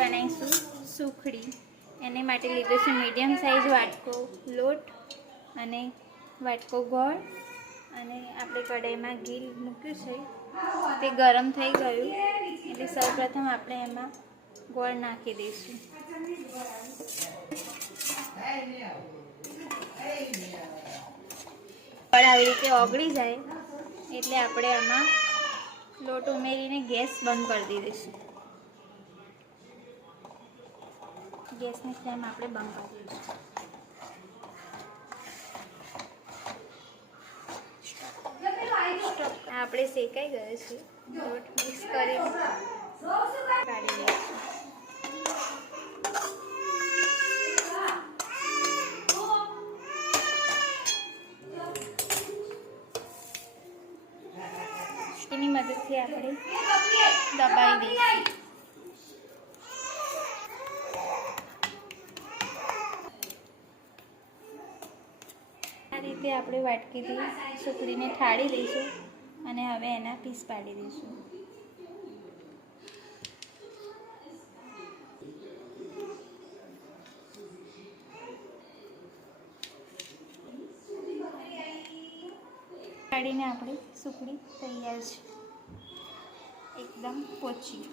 બનાવીશું સુખડી. એને માટે લીધો છે મીડિયમ સાઇઝ વાટકો લોટ અને વાટકો ગોળ, અને આપણે કઢાઈમાં ઘી મૂક્યું છે, તે ગરમ થઈ ગયું એટલે સૌપ્રથમ આપણે એમાં ગોળ નાખી દઈશું. ગોળ આવી રીતે ઓગળી જાય એટલે આપણે આમાં લોટ ઉમેરીને ગેસ બંધ કરી દઈશું. ગેસની ફ્લેમ આપણે બંધ કરી દઈશું. આપણે શેકાઈ ગયો છે, લોટ મિક્સ કરી કાઢી લઈશું. એની મદદથી આપણે દબાવી દઈશું. આ રીતે આપણે વાટકીથી સુખડીને ઠાળી લઈશું અને હવે એના પીસ પાડી દઈશું. કાઢીને આપણી સુખડી તૈયાર છે, એકદમ પોચી.